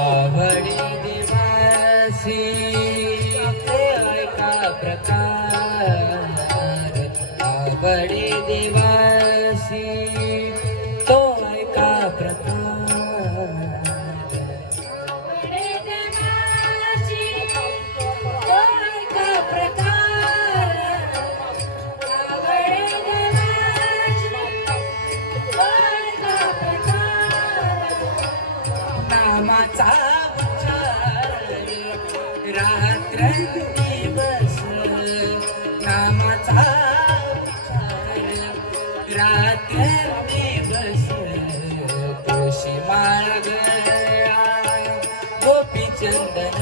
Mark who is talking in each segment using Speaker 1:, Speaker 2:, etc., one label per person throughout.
Speaker 1: आवडे रात्र दिवस नामाचा उच्चार रात्र दिवस तुळशी माळ गोपी चंदन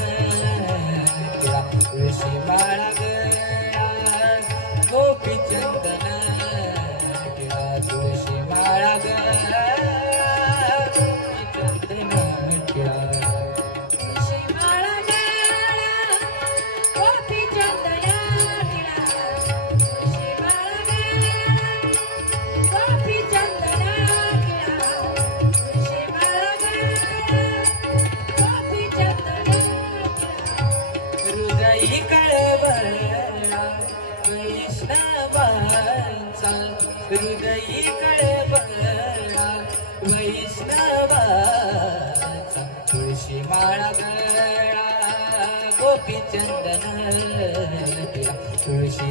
Speaker 1: तुळशी माळ गोपी चंदन तुळशी माळ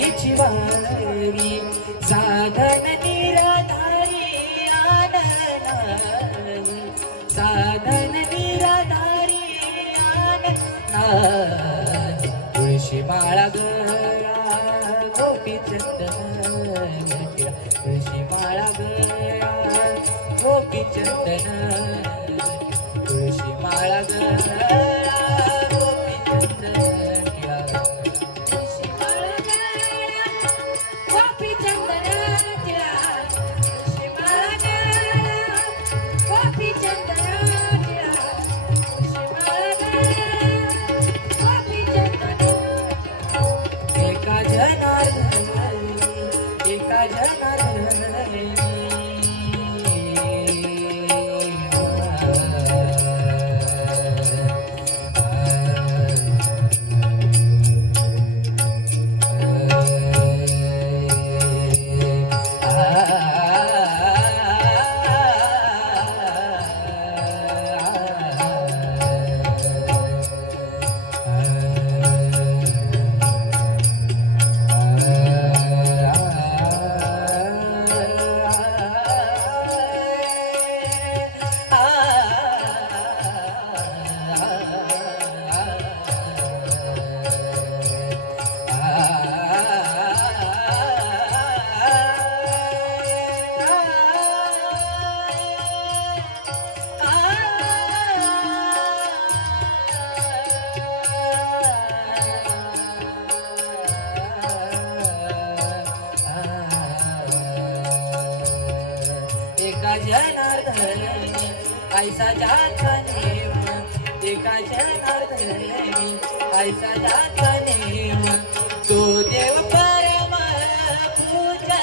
Speaker 1: पंढरीची वारी साधन निराधारी आननारी साधन निराधारी आननारी तुळशी माळा गळा गोपी चंदन तुळशी माळा गळा गोपी चंदन तुळशी माळा गळा एका जनार्दन ऐसा जाता नेम एका जनार्दन ऐसा जाता नेम तो देव परम पूजा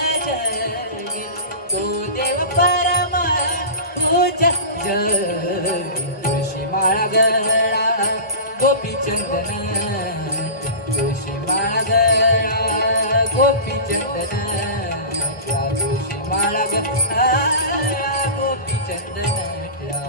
Speaker 1: तो देव परम पूजा जगी तुळशी माळा गळा गोपी चंदन तुळशी माळा गळा गोपी चंदन तुळशी गोपी चंदन